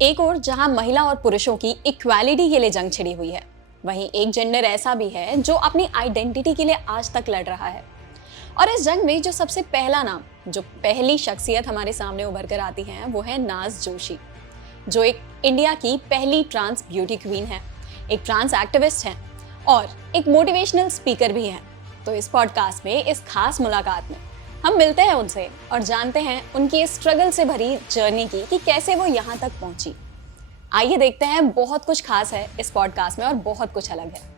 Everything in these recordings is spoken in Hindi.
एक ओर जहां महिला और पुरुषों की इक्वालिटी के लिए जंग छिड़ी हुई है, वहीं एक जेंडर ऐसा भी है जो अपनी आइडेंटिटी के लिए आज तक लड़ रहा है। और इस जंग में जो सबसे पहला नाम, जो पहली शख्सियत हमारे सामने उभर कर आती है, वो है नाज जोशी, जो एक इंडिया की पहली ट्रांस ब्यूटी क्वीन है, एक ट्रांस एक्टिविस्ट हैं और एक मोटिवेशनल स्पीकर भी हैं। तो इस पॉडकास्ट में, इस खास मुलाकात में हम मिलते हैं उनसे और जानते हैं उनकी इस स्ट्रगल से भरी जर्नी की कि कैसे वो यहाँ तक पहुंची। आइए देखते हैं, बहुत कुछ खास है इस पॉडकास्ट में और बहुत कुछ अलग है।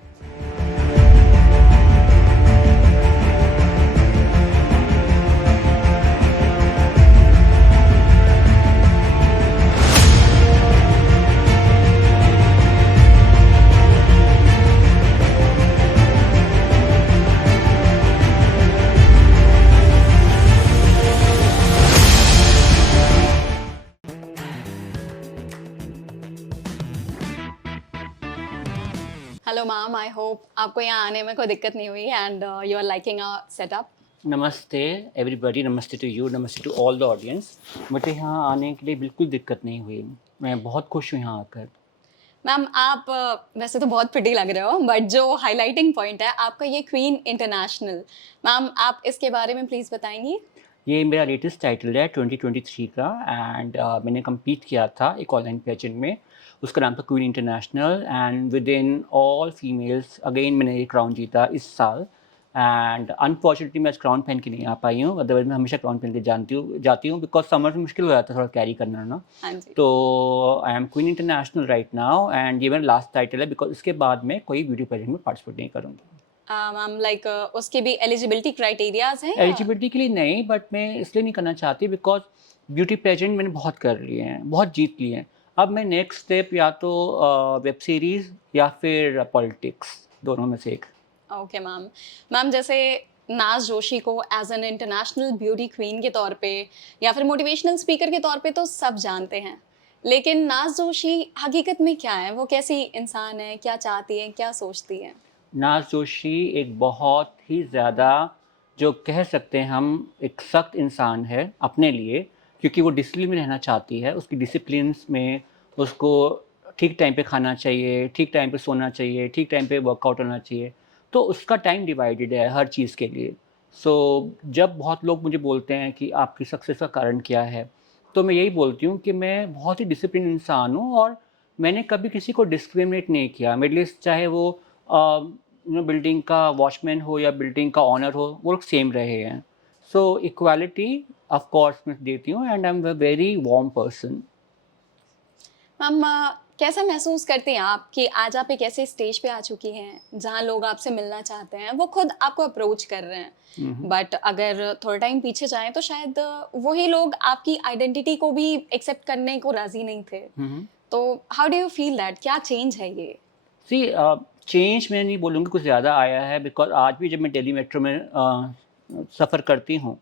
हेलो मैम, आई होप आपको यहाँ आने में कोई दिक्कत नहीं हुई and you are liking our setup. नमस्ते एवरीबॉडी, नमस्ते टू यू, नमस्ते टू ऑल द ऑडियंस। मुझे यहाँ आने के लिए बिल्कुल दिक्कत नहीं हुई, मैं बहुत खुश हूँ यहाँ आकर। मैम आप वैसे तो बहुत प्रिटी लग रहे हो, बट जो हाइलाइटिंग पॉइंट है आपका ये क्वीन इंटरनेशनल, मैम आप इसके बारे में प्लीज़ बताएंगी। ये मेरा लेटेस्ट टाइटल है 2023 का एंड मैंने कम्पीट किया था एक ऑनलाइन पेजेंट में। उसका नाम था queen international and with in all females again मैंने ये क्राउन जीता इस साल। एंड अनफॉर्चुनेटली मैं आज क्राउन पहन के नहीं आ पाई हूँ, अदरवाइज मैं हमेशा क्राउन पहन के जाती हूँ बिकॉज समर में मुश्किल हो जाता है थोड़ा कैरी करना ना। हाँ जी। तो I am queen international right now and ये मेरा लास्ट टाइटल है बिकॉज इसके बाद मैं कोई ब्यूटी पेजेंट में पार्टिसिपेट नहीं करूँगी। मैम लाइक उसके भी एलिजिबिलिटी क्राइटेरियाज हैं या? एलिजिबिलिटी के लिए नहीं, बट मैं इसलिए नहीं करना चाहती बिकॉज ब्यूटी पेजेंट मैंने बहुत कर लिए हैं, बहुत जीत लिए हैं। अब मैं नेक्स्ट स्टेप या तो वेब सीरीज़ या फिर पॉलिटिक्स, दोनों में से एक। Okay ma'am. मैम जैसे नाज जोशी को as an international beauty queen के तौर पे या फिर मोटिवेशनल स्पीकर के तौर पे तो सब जानते हैं, लेकिन नाज जोशी हकीकत में क्या है? वो कैसी इंसान है, क्या चाहती है, क्या सोचती है? नाज जोशी एक बहुत ही ज़्यादा, जो कह सकते हैं हम, एक सख्त इंसान है अपने लिए, क्योंकि वो डिसिप्लिन में रहना चाहती है। उसकी डिसिप्लिन्स में उसको ठीक टाइम पे खाना चाहिए, ठीक टाइम पे सोना चाहिए, ठीक टाइम पे वर्कआउट होना चाहिए। तो उसका टाइम डिवाइडेड है हर चीज़ के लिए। सो जब बहुत लोग मुझे बोलते हैं कि आपकी सक्सेस का कारण क्या है, तो मैं यही बोलती हूँ कि मैं बहुत ही डिसिप्लिन इंसान हूँ और मैंने कभी किसी को डिस्क्रिमिनेट नहीं किया। मेरे लिए चाहे वो बिल्डिंग का वॉचमैन हो या बिल्डिंग का ऑनर हो, वो लोग सेम रहे हैं। सो इक्वालिटी ऑफ कोर्स मैं देती हूँ and I am a very warm person. Ma'am कैसा महसूस करती हैं आप कि आज आप एक ऐसे स्टेज पे आ चुकी हैं जहां लोग आपसे मिलना चाहते हैं, वो खुद आपको अप्रोच कर रहे हैं, बट अगर थोड़ा टाइम पीछे जाएं तो शायद वही लोग आपकी आइडेंटिटी को भी एक्सेप्ट करने को राजी नहीं थे। तो how do you feel that? क्या चेंज है ये? सी चेंज मैं नहीं बोलूँगी कुछ ज़्यादा आया है बिकॉज आज भी जब मैं दिल्ली मेट्रो में सफ़र करती हूँ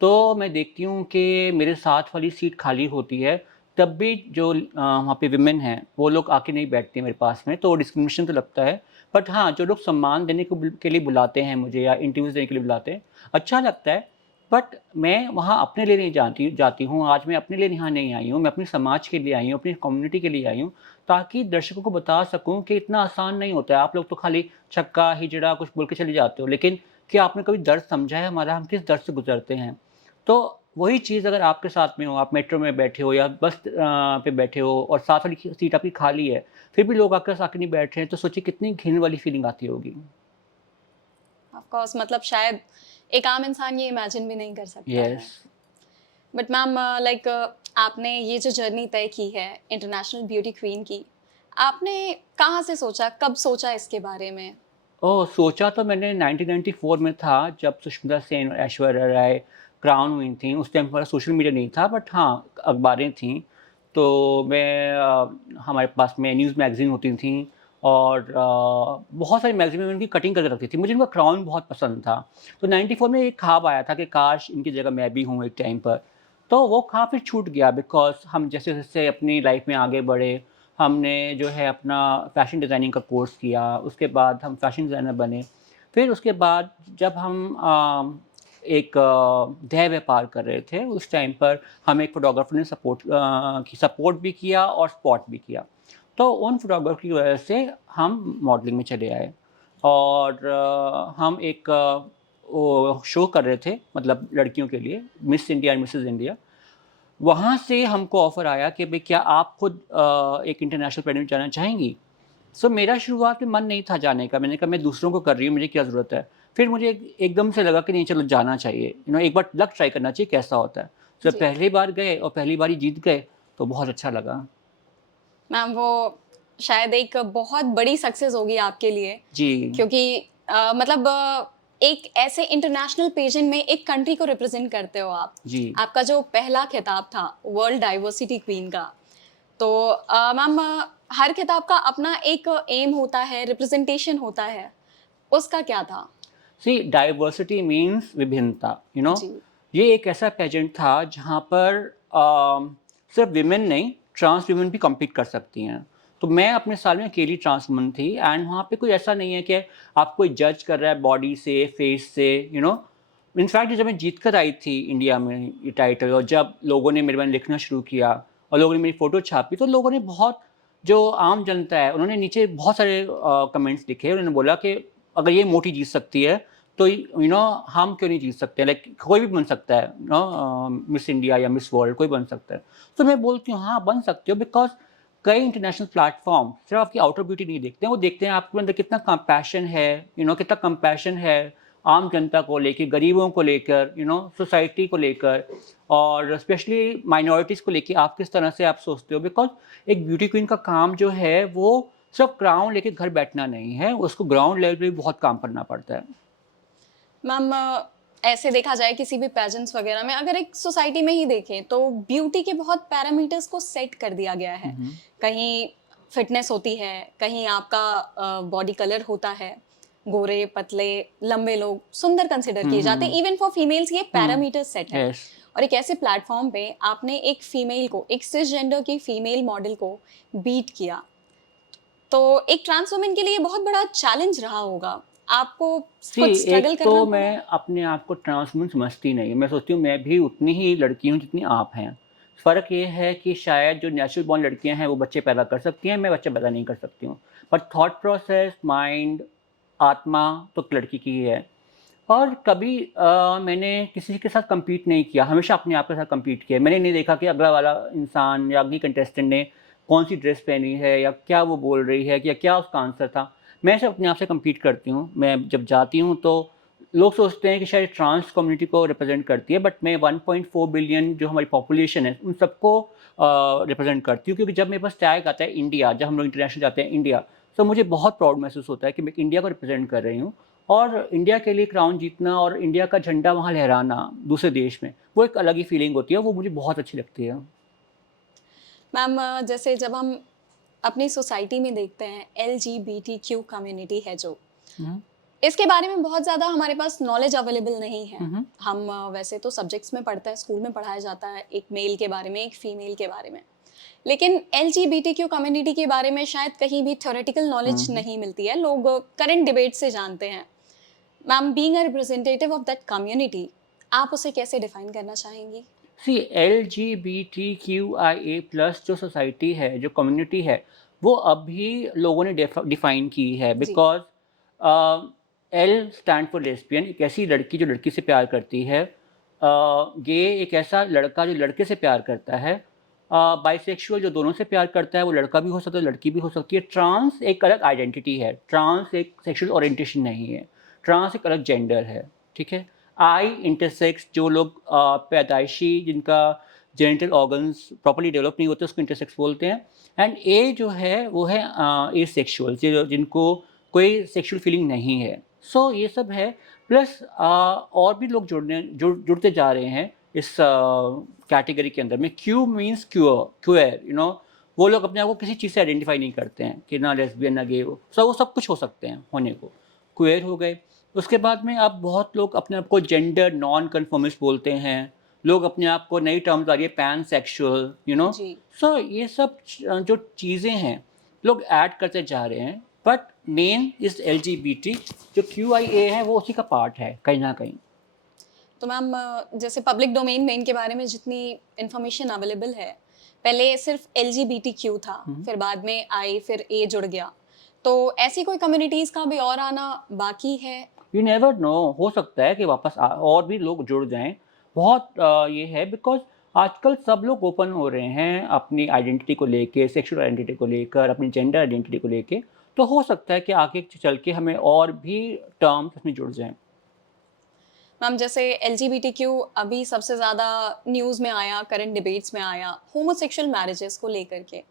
तो मैं देखती हूँ कि मेरे साथ वाली सीट खाली होती है, तब भी जो वहाँ पे विमेन हैं वो लोग आके नहीं बैठती मेरे पास में, तो डिस्क्रिमिनेशन तो लगता है। बट हाँ, जो लोग सम्मान देने के लिए बुलाते हैं मुझे या इंटरव्यूज़ देने के लिए बुलाते हैं, अच्छा लगता है। बट मैं वहाँ अपने लिए नहीं जाती हूँ। आज मैं अपने लिए यहाँ नहीं आई हूँ, मैं अपने समाज के लिए आई हूँ, अपनी कम्युनिटी के लिए आई हूँ, ताकि दर्शकों को बता सकूँ कि इतना आसान नहीं होता है। आप लोग तो खाली छक्का हिजड़ा कुछ बोल के चले जाते हो, लेकिन क्या आपने कभी दर्द समझा है हमारा, हम किस दर्द से गुजरते हैं? तो वही चीज़ अगर आपके साथ में हो, आप मेट्रो में बैठे हो या बस पे बैठे हो और साथ वाली सीट आपकी खाली है, फिर भी लोग आपके साथ आके नहीं बैठ रहे हैं, तो सोचिए कितनी घिन वाली फीलिंग आती होगी। ऑफ कोर्स, मतलब शायद एक आम इंसान ये इमेजिन भी नहीं कर सकता है। यस। बट मैम लाइक आपने ये जो जर्नी तय की है इंटरनेशनल ब्यूटी क्वीन की, आपने कहाँ से सोचा, कब सोचा इसके बारे में? ओह! सोचा तो मैंने 1994 में था, जब सुष्मिता सेन और ऐश्वर्या राय क्राउन हुई थीं। उस टाइम हमारा सोशल मीडिया नहीं था, बट हाँ, अखबारें थीं। तो मैं हमारे पास में न्यूज़ मैगज़ीन होती थीं और बहुत सारी मैगज़ीन में उनकी कटिंग करके रखती थी। मुझे उनका क्राउन बहुत पसंद था। तो 94 में एक ख्वाब आया था कि काश इनकी जगह मैं भी हूँ एक टाइम पर। तो वो ख्वाब फिर छूट गया बिकॉज़ हम जैसे-जैसे अपनी लाइफ़ में आगे बढ़े, हमने जो है अपना फ़ैशन डिज़ाइनिंग का कोर्स किया, उसके बाद हम फ़ैशन डिज़ाइनर बने। फिर उसके बाद जब हम एक ध्येय पार कर रहे थे। उस टाइम पर हमें एक फोटोग्राफर ने सपोर्ट भी किया और स्पॉट भी किया। तो उन फोटोग्राफर की वजह से हम मॉडलिंग में चले आए और हम एक वो शो कर रहे थे, मतलब लड़कियों के लिए, miss India and Mrs India. वहाँ से हमको ऑफ़र आया कि भाई क्या आप खुद एक इंटरनेशनल पैgeant में जाना चाहेंगी? सो मेरा शुरुआत में मन नहीं था जाने का, मैंने कहा मैं दूसरों को कर रही हूँ, मुझे क्या ज़रूरत है? फिर मुझे एकदम से लगा कि नहीं चलो जाना चाहिए, एक बार लक ट्राई करना चाहिए कैसा होता है। सो जी पहली बार गए और पहली बार ही जीत गए, तो बहुत अच्छा लगा। मैम, वो शायद एक बहुत बड़ी सक्सेस होगी आपके लिए, जी, क्योंकि मतलब एक ऐसे इंटरनेशनल पेजेंट में एक कंट्री को रिप्रेजेंट करते हो आप। जी। आपका जो पहला खिताब था वर्ल्ड डाइवर्सिटी क्वीन का, तो मैम हर खिताब का अपना एक एम होता है, रिप्रेजेंटेशन होता है, उसका क्या था? सी डाइवर्सिटी मीन्स विभिन्नता, जी ये एक ऐसा पेजेंट था जहाँ पर सिर्फ विमेन नहीं, ट्रांस विमेन भी कम्पीट कर सकती हैं। तो मैं अपने साल में अकेली ट्रांस वुमन थी एंड वहाँ पे कोई ऐसा नहीं है कि आप कोई जज कर रहा है बॉडी से, फेस से, इनफैक्ट जब मैं जीत कर आई थी इंडिया में ये टाइटल, और जब लोगों ने मेरे बारे में लिखना शुरू किया और लोगों ने मेरी फ़ोटो छापी, तो लोगों ने बहुत, जो आम जनता है उन्होंने नीचे बहुत सारे कमेंट्स लिखे। उन्होंने बोला कि अगर ये मोटी जीत सकती है तो हम क्यों नहीं जीत सकते, लाइक कोई भी बन सकता है, मिस इंडिया या मिस वर्ल्ड कोई बन सकता है। तो मैं बोलती हूँ हाँ बन सकते हो, बिकॉज कई इंटरनेशनल प्लेटफॉर्म सिर्फ आपकी आउटर ब्यूटी नहीं देखते हैं, वो देखते हैं आपके अंदर कितना कंपैशन है, कितना कंपैशन है आम जनता को लेकर, गरीबों को लेकर, सोसाइटी को लेकर, और स्पेशली माइनॉरिटीज़ को लेकर आप किस तरह से आप सोचते हो। बिकॉज एक ब्यूटी क्वीन का काम जो है वो सिर्फ क्राउन लेके घर बैठना नहीं है, उसको ग्राउंड लेवल पे भी बहुत काम करना पड़ता है। मैम, ऐसे देखा जाए किसी भी पेजेंट्स वगैरह में, अगर एक सोसाइटी में ही देखें तो ब्यूटी के बहुत पैरामीटर्स को सेट कर दिया गया है। कहीं फिटनेस होती है, कहीं आपका बॉडी कलर होता है, गोरे पतले लंबे लोग सुंदर कंसिडर किए जाते हैं। इवन फॉर फीमेल्स ये पैरामीटर्स सेट है। यस। और एक ऐसे प्लेटफॉर्म पे आपने एक फीमेल को, एक सिसजेंडर की फीमेल मॉडल को बीट किया, तो एक ट्रांस वुमन के लिए बहुत बड़ा चैलेंज रहा होगा। आपको सी कुछ स्ट्रगल एक करना तो पड़ा? मैं अपने आप को ट्रांस वुमन समझती नहीं, मैं सोचती हूँ मैं भी उतनी ही लड़की हूँ जितनी आप हैं। फ़र्क ये है कि शायद जो नेचुरल बॉर्न लड़कियाँ हैं वो बच्चे पैदा कर सकती हैं, मैं बच्चे पैदा नहीं कर सकती हूँ। बट थॉट प्रोसेस, माइंड, आत्मा तो एक लड़की की ही है। और कभी मैंने किसी के साथ कम्पीट नहीं किया, हमेशा अपने आप के साथ कम्पीट किया। मैंने नहीं देखा कि अगला वाला इंसान या अगली कंटेस्टेंट ने कौन सी ड्रेस पहनी है या क्या वो बोल रही है या क्या उसका आंसर था। मैं सिर्फ अपने आप से कम्पीट करती हूँ। मैं जब जाती हूँ तो लोग सोचते हैं कि शायद ट्रांस कम्युनिटी को रिप्रेजेंट करती है, बट मैं 1.4 बिलियन जो हमारी पॉपुलेशन है उन सबको रिप्रेजेंट करती हूँ। क्योंकि जब मेरे पास टैग आता है इंडिया, जब हम लोग इंटरनेशनल जाते हैं इंडिया, तो मुझे बहुत प्राउड महसूस होता है कि मैं इंडिया को रिप्रेजेंट कर रही हूँ। और इंडिया के लिए क्राउन जीतना और इंडिया का झंडा वहाँ लहराना दूसरे देश में, वो एक अलग ही फीलिंग होती है, वो मुझे बहुत अच्छी लगती है। मैम, जैसे जब हम अपनी सोसाइटी में देखते हैं LGBTQ कम्युनिटी है जो, हम्म, इसके बारे में बहुत ज़्यादा हमारे पास नॉलेज अवेलेबल नहीं है। हम्म, हम वैसे तो सब्जेक्ट्स में पढ़ते हैं, स्कूल में पढ़ाया जाता है एक मेल के बारे में, एक फीमेल के बारे में, लेकिन LGBTQ कम्युनिटी के बारे में शायद कहीं भी थ्योरेटिकल नॉलेज नहीं मिलती है। लोग करंट डिबेट से जानते हैं। Ma'am, being a representative of that community, आप उसे कैसे डिफाइन करना चाहेंगी? सी LGBTQIA+ जो सोसाइटी है, जो कम्युनिटी है, वो अभी लोगों ने डिफाइन की है। जी because L stand for lesbian, एक ऐसी लड़की जो लड़की से प्यार करती है। गे एक ऐसा लड़का जो लड़के से प्यार करता है। बाइसेक्सुअल जो दोनों से प्यार करता है, वो लड़का भी हो सकता है लड़की भी हो सकती है। ट्रांस एक अलग आइडेंटिटी है, ट्रांस एक सेक्सुअल ओरिएंटेशन नहीं है, ट्रांस एक अलग जेंडर है। ठीक है। आई इंटरसेक्स जो लोग पैदाइशी जिनका जेनिटल ऑर्गन्स प्रॉपर्ली डेवलप नहीं होते उसको इंटरसेक्स बोलते हैं। एंड ए जो है वो है ए सेक्शुअल, जिनको कोई सेक्सुअल फीलिंग नहीं है। सो ये सब है। प्लस और भी लोग जुड़ते जा रहे हैं इस कैटेगरी के अंदर में। क्यू मीन्स क्यूअर, वो लोग अपने आप को किसी चीज़ से आइडेंटिफाई नहीं करते हैं कि ना लेस्बियन ना गे, वो सब कुछ हो सकते हैं होने को, क्वेयर हो गए। उसके बाद में अब बहुत लोग अपने आप को जेंडर नॉन कन्फर्मिस्ट बोलते हैं। लोग अपने आप को, नई टर्म्स आ रही है पैन सेक्शुअल, जी सो ये सब जो चीज़ें हैं लोग ऐड करते जा रहे हैं। बट मेन इस LGBT जो QIA है वो उसी का पार्ट है कहीं ना कहीं। तो मैम जैसे पब्लिक डोमेन में इनके बारे में जितनी इंफॉर्मेशन अवेलेबल है, पहले सिर्फ LGBTQ था, फिर बाद में आई, फिर ए जुड़ गया, तो ऐसी कोई कम्युनिटीज का भी और आना बाकी है? यू नेवर नो, हो सकता है कि वापस और भी लोग जुड़ जाएं। बहुत ये है बिकॉज आजकल सब लोग ओपन हो रहे हैं अपनी आइडेंटिटी को लेके, सेक्सुअल आइडेंटिटी को लेकर, अपनी जेंडर आइडेंटिटी को लेके। तो हो सकता है कि आगे चल के हमें और भी टर्म्स उसमें जुड़ जाएं। मैम जैसे LGBTQ अभी सबसे ज़्यादा न्यूज़ में आया, करंट डिबेट्स में आया होमोसेक्सुअल मैरिजेस को लेकर के।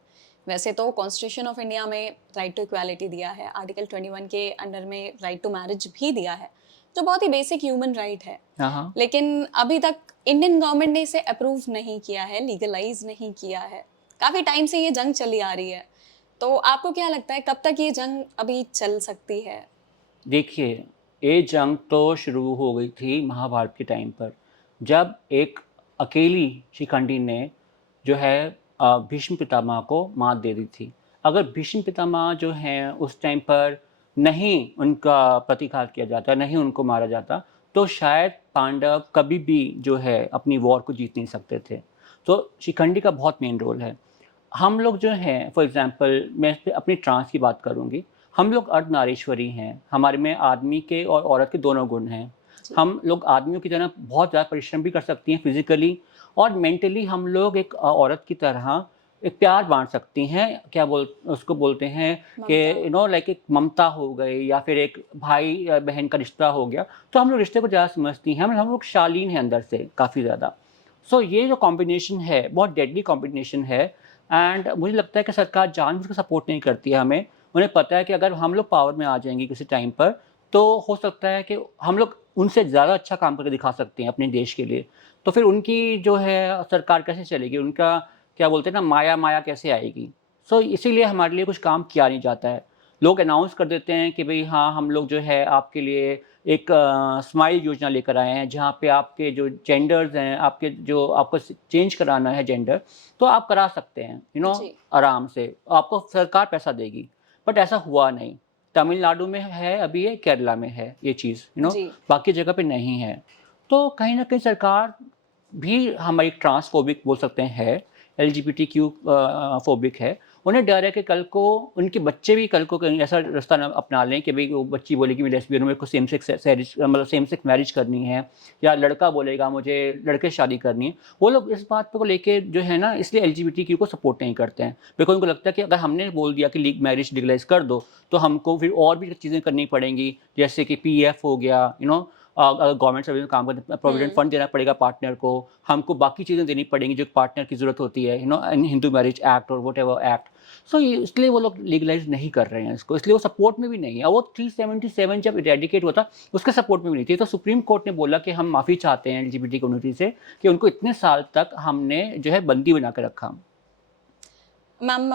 वैसे तो कॉन्स्टिट्यूशन ऑफ इंडिया में राइट टू इक्वालिटी दिया है, आर्टिकल 21 के अंडर में राइट टू मैरिज भी दिया है, जो बहुत ही बेसिक ह्यूमन राइट है। हाँ, लेकिन अभी तक इंडियन गवर्नमेंट ने इसे अप्रूव नहीं किया है, लीगलाइज नहीं किया है। काफ़ी टाइम से ये जंग चली आ रही है, तो आपको क्या लगता है कब तक ये जंग अभी चल सकती है? देखिए, ये जंग तो शुरू हो गई थी महाभारत के टाइम पर, जब एक अकेली शिखंडी ने जो है भीष्म पितामह को मात दे दी थी। अगर भीष्म पितामह जो हैं उस टाइम पर नहीं उनका प्रतिघात किया जाता, नहीं उनको मारा जाता, तो शायद पांडव कभी भी जो है अपनी वॉर को जीत नहीं सकते थे। तो शिखंडी का बहुत मेन रोल है। हम लोग जो हैं, फॉर एग्जांपल मैं अपनी ट्रांस की बात करूँगी, हम लोग अर्धनारीश्वरी हैं, हमारे में आदमी के और औरत के दोनों गुण हैं। हम लोग आदमियों की तरह बहुत ज़्यादा परिश्रम भी कर सकती हैं फिजिकली, और मेंटली हम लोग एक औरत की तरह एक प्यार बांट सकती हैं। क्या उसको बोलते हैं कि लाइक एक ममता हो गई, या फिर एक भाई बहन का रिश्ता हो गया। तो हम लोग रिश्ते को ज़्यादा समझती हैं, हम लोग शालीन हैं अंदर से काफ़ी ज़्यादा। सो ये जो कॉम्बिनेशन है बहुत डेडली कॉम्बिनेशन है, एंड मुझे लगता है कि सरकार जानबूझ के सपोर्ट नहीं करती है हमें। उन्हें पता है कि अगर हम लोग पावर में आ जाएंगे किसी टाइम पर, तो हो सकता है कि हम लोग उनसे ज़्यादा अच्छा काम करके दिखा सकते हैं अपने देश के लिए। तो फिर उनकी जो है सरकार कैसे चलेगी, उनका क्या बोलते हैं ना, माया कैसे आएगी। सो इसीलिए हमारे लिए कुछ काम किया नहीं जाता है। लोग अनाउंस कर देते हैं कि भाई हाँ, हम लोग जो है आपके लिए एक स्माइल योजना लेकर आए हैं, जहाँ पे आपके जो जेंडर्स हैं, आपके जो आपको चेंज कराना है जेंडर, तो आप करा सकते हैं जी। आराम से, आपको सरकार पैसा देगी। बट ऐसा हुआ नहीं। तमिलनाडु में है अभी, ये केरला में है ये चीज़, जी। बाकी जगह पे नहीं है। तो कहीं ना कहीं सरकार भी हमारी ट्रांसफोबिक बोल सकते हैं, LGBTQ फोबिक है। उन्हें डर है कि कल को उनके बच्चे भी कल को कहीं ऐसा रास्ता ना अपना लें कि भाई वो बच्ची बोलेगी मैं लेस्बियन हूँ, मेरे को सेम सेक्स मैरिज करनी है, या लड़का बोलेगा मुझे लड़के शादी करनी है। वो लोग इस बात को लेके जो है ना, इसलिए LGBTQ को सपोर्ट नहीं करते हैं, बिकॉज उनको लगता है कि अगर हमने बोल दिया कि मैरिज लीगलाइज कर दो, तो हमको फिर और भी चीज़ें करनी पड़ेंगी, जैसे कि PF हो गया, अगर गवर्नमेंट सर्विस में काम करते हैं प्रोविडेंट फंड देना पड़ेगा पार्टनर को, हमको बाकी चीज़ें देनी पड़ेंगी जो पार्टनर की ज़रूरत होती है, हिंदू मैरिज एक्ट और व्हाटएवर एक्ट। सो इसलिए वो लोग लीगलाइज नहीं कर रहे हैं इसको, इसलिए वो सपोर्ट में भी नहीं है। वो 377 जब इरेडिकेट हुआ था उसके सपोर्ट में भी नहीं थी। तो सुप्रीम कोर्ट ने बोला कि हम माफ़ी चाहते हैं LGBT कम्युनिटी से कि उनको इतने साल तक हमने जो है बंदी बना कर रखा। मैम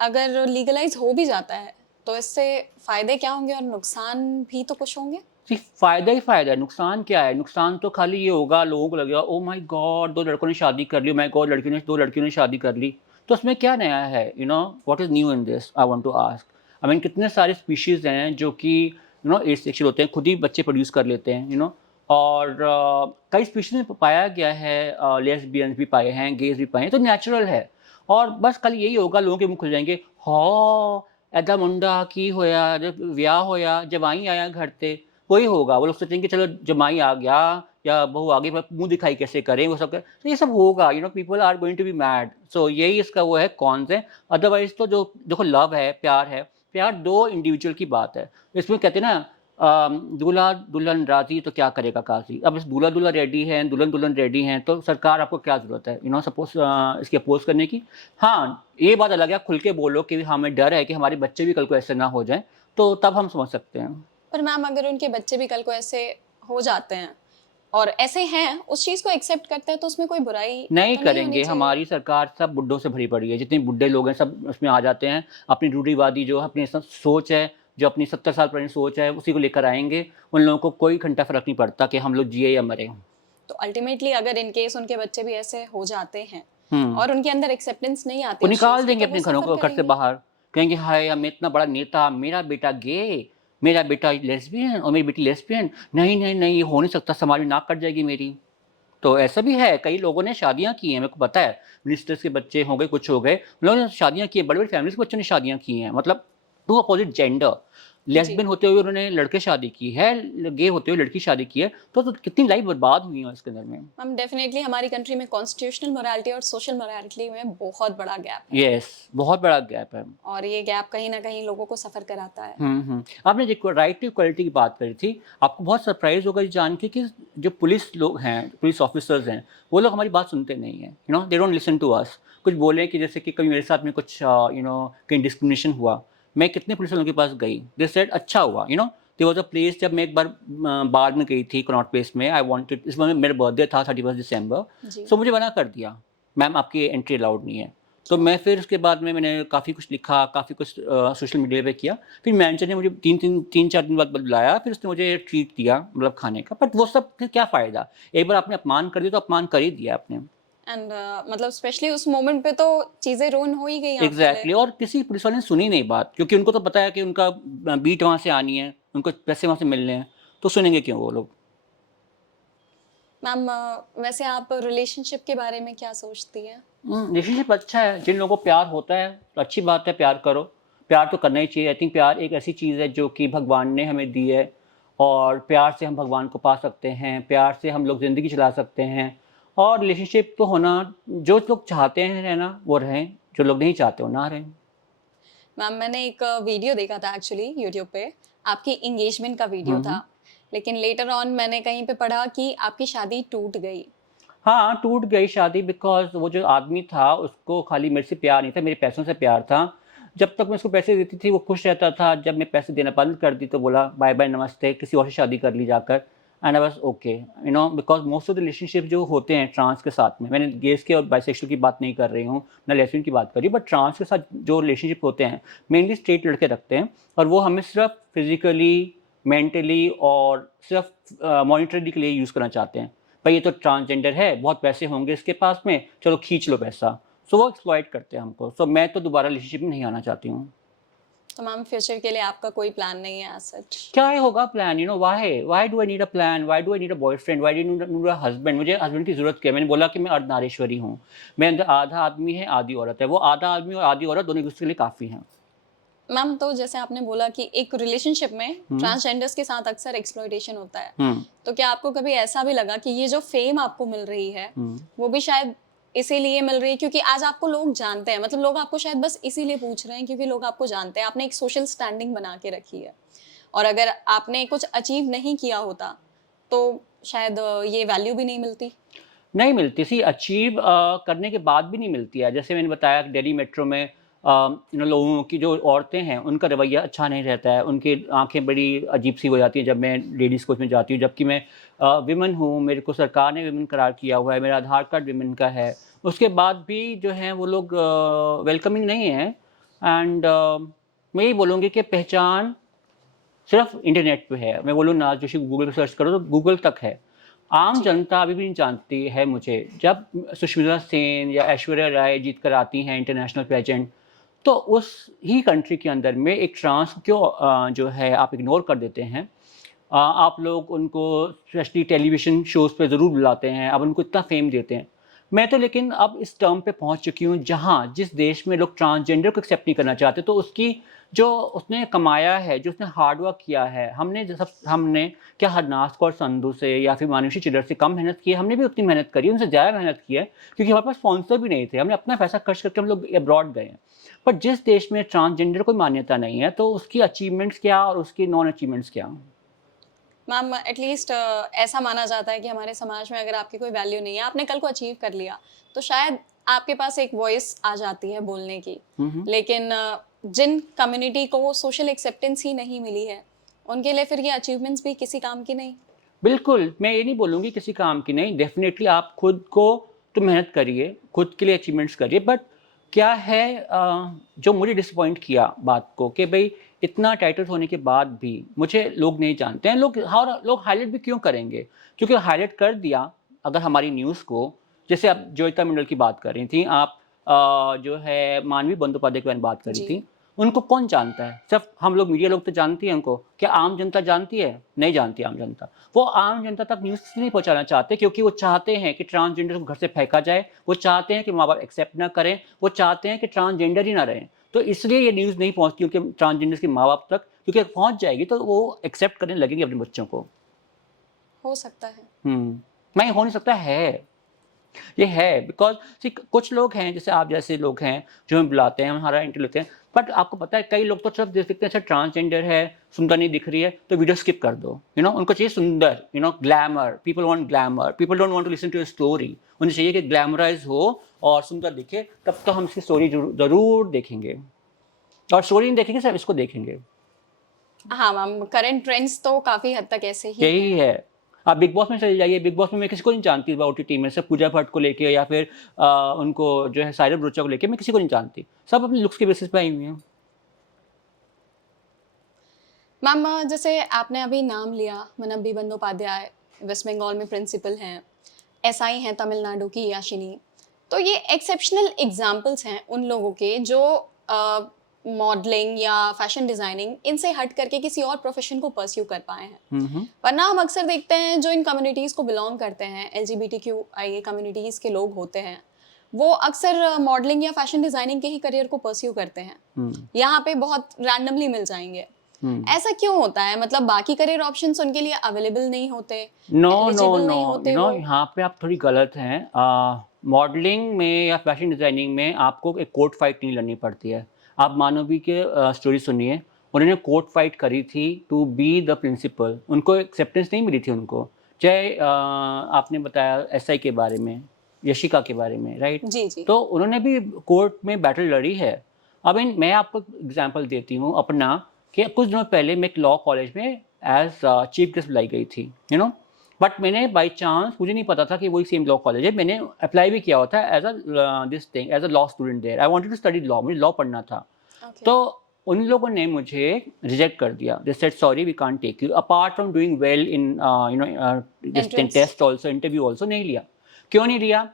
अगर लीगलाइज हो भी जाता है तो इससे फ़ायदे क्या होंगे और नुकसान भी तो कुछ होंगे? सिर्फ फ़ायदा ही फ़ायदा है, नुकसान क्या है? नुकसान तो खाली ये होगा, लोगों को लगेगा ओह माय गॉड, 2 लड़कों ने शादी कर ली, माय गॉड 2 लड़कियों ने शादी कर ली। तो उसमें क्या नया है? What is new in this? I want to ask. I mean कितने सारे स्पीशीज़ हैं जो कि एसेक्सुअल होते हैं, खुद ही बच्चे प्रोड्यूस कर लेते हैं, और कई स्पीशीज़ में पाया गया है, लेस्बियंस भी पाए हैं, गेज़ भी पाए हैं, तो नेचुरल है। और बस खाली यही होगा, लोगों के मुँह खुल जाएंगे, हाँ ऐदा मुंडा की होया, जब ब्याह होया, जवाई आया घर ते, वही होगा। वो लोग सोचेंगे चलो जमाई आ गया या बहू आ गई, पर मुँह दिखाई कैसे करें, वो सब तो ये सब होगा, people are going to be mad. So यही इसका वो है कॉन्स है। अदरवाइज तो जो देखो लव है, प्यार 2 इंडिविजुअल की बात है। इसमें कहते हैं ना दूल्हा दुल्हन राजी तो क्या करेगा काजी। अब इस दूल्हा रेडी है, दुल्हन रेडी हैं, तो सरकार आपको क्या ज़रूरत है सपोज इसकी अपोज करने की। हाँ, ये बात अलग है, खुल के बोलो कि हमें डर है कि हमारे बच्चे भी कल को ऐसे ना हो जाएं, तो तब हम समझ सकते हैं। पर मैम अगर उनके बच्चे भी कल को ऐसे हो जाते हैं और ऐसे हैं, उस चीज़ को एक्सेप्ट करते हैं, तो उसमें कोई बुराई नहीं तो करेंगे। होनी चाहिए? हमारी सरकार सब बुड्ढों से भरी पड़ी है, जितने बुड्ढे लोग हैं सब उसमें आ जाते हैं। अपनी रूढ़िवादी जो अपनी सोच है, जो अपनी 70 साल पुरानी सोच है, उसी को लेकर आएंगे। उन लोगों को कोई घंटा फर्क नहीं पड़ता कि हम लोग जिए या मरे। तो अल्टीमेटली अगर इन केस उनके बच्चे भी ऐसे हो जाते हैं और उनके अंदर एक्सेप्टेंस नहीं आती वो उस चीज़ निकाल की, देंगे तो वो अपने घरों सफ़र को घर से करेंगे। बाहर, कहेंगे हाय हम इतना बड़ा नेता, मेरा बेटा गे, मेरा बेटा लेस्बियन और मेरी बेटी लेस्बियन, नहीं नहीं नहीं ये हो नहीं सकता, समाज में नाक कट जाएगी मेरी। तो ऐसा भी है, कई लोगों ने शादियां की हैं, मेरे को पता है, मिनिस्टर्स के बच्चे हो गए, कुछ हो गए, उन लोगों ने शादियां की हैं, बड़े बड़े फैमिलीज के बच्चों ने शादियां की हैं, मतलब टू अपोजिट जेंडर। जी। लेस्बियन होते हुए उन्होंने लड़के शादी की है, गे होते हुए लड़की शादी की है, तो कितनी लाइफ बर्बाद हुई है इसके अंदर में। हम डेफिनेटली हमारी कंट्री में कॉन्स्टिट्यूशनल मोरालिटी और सोशल मोरालिटी में बहुत बड़ा गैप है, यस, बहुत बड़ा गैप है। और ये गैप कहीं ना कहीं लोगों को सफर कराता है। आपने जो राइट टू इक्वलिटी की बात करी थी, आपको बहुत सरप्राइज होगा ये जान के कि जो पुलिस लोग हैं, पुलिस ऑफिसर्स हैं, वो लोग हमारी बात सुनते नहीं हैं, you know, they don't listen to us. कुछ बोले कि जैसे कि कभी मेरे साथ में कुछ यू नो कहीं डिस्क्रिमिनेशन हुआ, मैं कितने पुलिस वालों के पास गई, दे सेड अच्छा हुआ, you know, there was a place, जब मैं एक बार बार में गई थी कनॉट प्लेस में, आई वांटेड, इस बार मेरा बर्थडे था 31 दिसंबर, जी। सो मुझे मना कर दिया, मैम आपकी एंट्री अलाउड नहीं है। तो मैं फिर उसके बाद में मैंने काफ़ी कुछ लिखा, काफ़ी कुछ सोशल मीडिया पे किया, फिर मैनेजर ने मुझे 3-4 दिन बाद बुलाया, फिर उसने मुझे ट्रीट दिया, मतलब खाने का, बट वो सब फिर क्या फ़ायदा, एक बार आपने अपमान कर दिया तो अपमान कर ही दिया आपने। एंड मतलब स्पेशली उस मोमेंट पे तो चीजें रोन हो ही गई आपके एग्जैक्टली, और किसी पुलिस वाले ने सुनी नहीं बात, क्योंकि उनको तो पता है कि उनका बीट वहाँ से आनी है, उनको पैसे वहाँ से मिलने हैं, तो सुनेंगे क्यों वो लोग। मैम वैसे आप रिलेशनशिप के बारे में क्या सोचती हैं? रिलेशनशिप अच्छा है, जिन लोगों को प्यार होता है तो अच्छी बात है, प्यार करो, प्यार तो करना ही चाहिए। आई थिंक प्यार एक ऐसी चीज़ है जो कि भगवान ने हमें दी है, और प्यार से हम भगवान को पा सकते हैं, प्यार से हम लोग ज़िंदगी चला सकते हैं। और रिलेशनशिप तो होना, जो लोग चाहते हैं रहना वो रहें, जो लोग नहीं चाहते वो ना रहें। मैम मैंने एक वीडियो देखा था एक्चुअली यूट्यूब पे, आपकी इंगेजमेंट का वीडियो था, लेकिन लेटर ऑन मैंने कहीं पे पढ़ा कि आपकी शादी टूट गई। हाँ, टूट गई शादी, बिकॉज़ वो जो आदमी था उसको खाली मेरे से प्यार नहीं था, मेरे पैसों से प्यार था। जब तक मैं उसको पैसे देती थी वो खुश रहता था, जब मैं पैसे देना बंद कर दी तो बोला बाय बाय नमस्ते, किसी और से शादी कर ली जाकर। And I was okay, you know, because most of the relationship जो होते हैं ट्रांस के साथ में, मैंने गेज़ के और बाइसेक्सुअल की बात नहीं कर रही हूँ, ना लेस्बियन की बात कर रही हूँ, बट ट्रांस के साथ जो रिलेशनशिप होते हैं मेनली स्ट्रेट लड़के रखते हैं, और वो हमें सिर्फ फिज़िकली, मेंटली और सिर्फ मॉनिटरी के लिए यूज़ करना चाहते हैं। भाई ये तो ट्रांसजेंडर है, बहुत पैसे होंगे इसके पास में, चलो खींच लो पैसा। सो वो एक्सप्लॉइट करते हैं हमको। सो मैं तो दोबारा रिलेशनशिप में नहीं आना चाहती हूँ। तो मैम फ्यूचर के लिए आपका कोई प्लान नहीं है एज सच? क्या है होगा plan, you know, why do I need a plan, why do I need a boyfriend, why do I need a husband. मुझे हस्बैंड की ज़रूरत क्या है? मैंने बोला कि मैं अर्धनारीश्वरी हूँ। मेरे अंदर आधा आदमी है, आधी औरत है। वो आधा आदमी और आधी औरत दोनों एक दूसरे के लिए काफ़ी हैं। मैम तो जैसे आपने बोला कि एक रिलेशनशिप में हम्म। ट्रांसजेंडर्स के साथ अक्सर एक्सप्लॉइटेशन होता है, हम्म। तो क्या आपको कभी ऐसा भी लगा कि ये जो फेम आपको मिल रही है वो भी शायद इसीलिए मिल रही है क्योंकि आज आपको लोग जानते हैं, मतलब लोग आपको शायद बस इसीलिए पूछ रहे हैं क्योंकि लोग आपको जानते हैं, आपने एक सोशल स्टैंडिंग बना के रखी है, और अगर आपने कुछ अचीव नहीं किया होता तो शायद ये वैल्यू भी नहीं मिलती। नहीं मिलती, सी अचीव करने के बाद भी नहीं मिलती है। जैसे मैंने बताया कि दिल्ली मेट्रो में इन लोगों की जो औरतें हैं उनका रवैया अच्छा नहीं रहता है, उनकी आंखें बड़ी अजीब सी हो जाती हैं जब मैं लेडीज़ कोच में जाती हूँ, जबकि मैं विमन हूँ, मेरे को सरकार ने विमन करार किया हुआ है, मेरा आधार कार्ड विमन का है, उसके बाद भी जो है वो लोग वेलकमिंग नहीं है। एंड मैं यही बोलूँगी कि पहचान सिर्फ इंटरनेट पे है। मैं बोलूँ ना, जोशी गूगल पे सर्च करो तो गूगल तक है, आम जनता अभी भी नहीं जानती है मुझे। जब सुष्मिता सेन या ऐश्वर्या राय जीत कर आती हैं इंटरनेशनल पेजेंट, तो उस ही कंट्री के अंदर में एक ट्रांस क्यों जो है आप इग्नोर कर देते हैं। आप लोग उनको स्पेशली टेलीविज़न शोज़ पे ज़रूर बुलाते हैं, अब उनको इतना फेम देते हैं। मैं तो लेकिन अब इस टर्म पे पहुंच चुकी हूँ जहाँ जिस देश में लोग ट्रांसजेंडर को एक्सेप्ट नहीं करना चाहते, तो उसकी जो उसने कमाया है, जो उसने हार्ड वर्क किया है, हमने क्या हरनास कौर संधू से या फिर मानुषी चिल्लर से कम मेहनत की है? हमने भी उतनी मेहनत करी, उनसे ज़्यादा मेहनत की है, क्योंकि हमारे पास स्पॉन्सर भी नहीं थे। हमने अपना पैसा खर्च करके हम लोग अब्रॉड गए हैं। पर जिस देश में ट्रांसजेंडर को मान्यता नहीं है, तो उसकी अचीवमेंट्स क्या और उसकी नॉन अचीवमेंट्स क्या? मैम एटलीस्ट ऐसा माना जाता है कि हमारे समाज में अगर आपकी कोई वैल्यू नहीं है, आपने कल को अचीव कर लिया, तो शायद आपके पास एक वॉइस आ जाती है बोलने की। लेकिन जिन कम्युनिटी को सोशल एक्सेप्टेंस ही नहीं मिली है, उनके लिए फिर ये अचीवमेंट्स भी किसी काम की नहीं। बिल्कुल, मैं ये नहीं बोलूँगी किसी काम की नहीं, डेफ़िनेटली आप खुद को तो मेहनत करिए, खुद के लिए अचीवमेंट्स करिए, बट क्या है जो मुझे डिसअपॉइंट किया बात को कि भई इतना टाइटल्स होने के बाद भी मुझे लोग नहीं जानते हैं। लोग हाइलाइट भी क्यों करेंगे? क्योंकि हाइलाइट कर दिया अगर हमारी न्यूज़ को, जैसे आप जोगिता मंडल की बात कर रही थी, आप जो है मानवी बंदोपाध्याय के बारे में बात कर रही जी। थी, उनको कौन जानता है? सिर्फ हम लोग, मीडिया लोग तो जानती है उनको। क्या आम जनता जानती है? नहीं जानती आम जनता। वो आम जनता तक न्यूज़ नहीं पहुंचाना चाहते, क्योंकि वो चाहते हैं कि ट्रांसजेंडर को घर से फेंका जाए, वो चाहते हैं कि माँ बाप एक्सेप्ट ना करें, वो चाहते हैं कि ट्रांसजेंडर ही ना रहें। तो इसलिए ये न्यूज़ नहीं पहुंचती उनके ट्रांसजेंडर के माँ बाप तक, क्योंकि पहुंच जाएगी तो वो एक्सेप्ट करने लगेंगे अपने बच्चों को। हो सकता है। नहीं, हो नहीं सकता है, ये है। बिकॉज कुछ लोग हैं, जैसे आप जैसे लोग हैं, जो हमें बुलाते हैं, हमारा इंटरव्यू लेते हैं, बट आपको पता है कई लोग तो सिर्फ देखते हैं अच्छा ट्रांसजेंडर है, सुंदर नहीं दिख रही है तो वीडियो स्किप कर दो। उनको चाहिए सुंदर, glamour. People want glamour, people don't want to listen to story. उन्हें चाहिए कि ग्लैमराइज हो और सुंदर दिखे, तब तो हम इसकी स्टोरी जरूर देखेंगे। और स्टोरी नहीं देखेंगे, सिर्फ इसको देखेंगे। हाँ मैम, करंट ट्रेंड्स तो काफी हद तक ऐसे ही यही है। आप बिग बॉस में चले जाइए, बिग बॉस में मैं किसी को नहीं जानती OTT में से, पूजा भट्ट को लेके या फिर उनको जो है साइरब रोचा को लेके, मैं किसी को नहीं जानती। सब अपने लुक्स के बेसिस पे आई हुई हैं। मैम जैसे आपने अभी नाम लिया, मनब्बी बंदोपाध्याय वेस्ट बंगाल में प्रिंसिपल हैं, एसआई हैं तमिलनाडु की याशिनी। तो ये एक्सेप्शनल एग्जाम्पल्स हैं उन लोगों के जो मॉडलिंग या फैशन डिजाइनिंग इनसे हट करके किसी और प्रोफेशन को परस्यू कर पाए हैं। वरना हम अक्सर देखते हैं जो इन कम्युनिटीज़ को बिलोंग करते हैं, LGBTQIA कम्युनिटीज़ के लोग होते हैं, वो अक्सर मॉडलिंग या फैशन डिजाइनिंग के ही करियर को परस्यू करते हैं। यहाँ पे बहुत रैंडमली मिल जाएंगे। ऐसा क्यों होता है? मतलब बाकी करियर ऑप्शंस उनके लिए अवेलेबल नहीं होते, eligible नहीं होते वो? यहाँ पे आप थोड़ी गलत हैं। मॉडलिंग में या फैशन डिजाइनिंग में आपको एक कोर्ट फाइट नहीं लड़नी पड़ती है। आप मानवी के स्टोरी सुनिए, उन्होंने कोर्ट फाइट करी थी टू बी द प्रिंसिपल। उनको एक्सेप्टेंस नहीं मिली थी उनको। चाहे आपने बताया SI के बारे में, यशिका के बारे में, राइट? जी जी। तो उन्होंने भी कोर्ट में बैटल लड़ी है। अब मैं आपको एग्जांपल देती हूँ अपना, कि कुछ दिनों पहले मैं एक लॉ कॉलेज में एज चीफ गेस्ट बुलाई गई थी, बट मैंने बाई चांस, मुझे नहीं पता था कि वही सेम लॉ कॉलेज है। मैंने अप्लाई भी किया हुआ था as a law student there. I wanted to study law, मुझे लॉ पढ़ना था। तो उन लोगों ने मुझे रिजेक्ट कर दिया। They said sorry, we can't take you, apart from doing well in test also, interview also. नहीं लिया। क्यों नहीं लिया?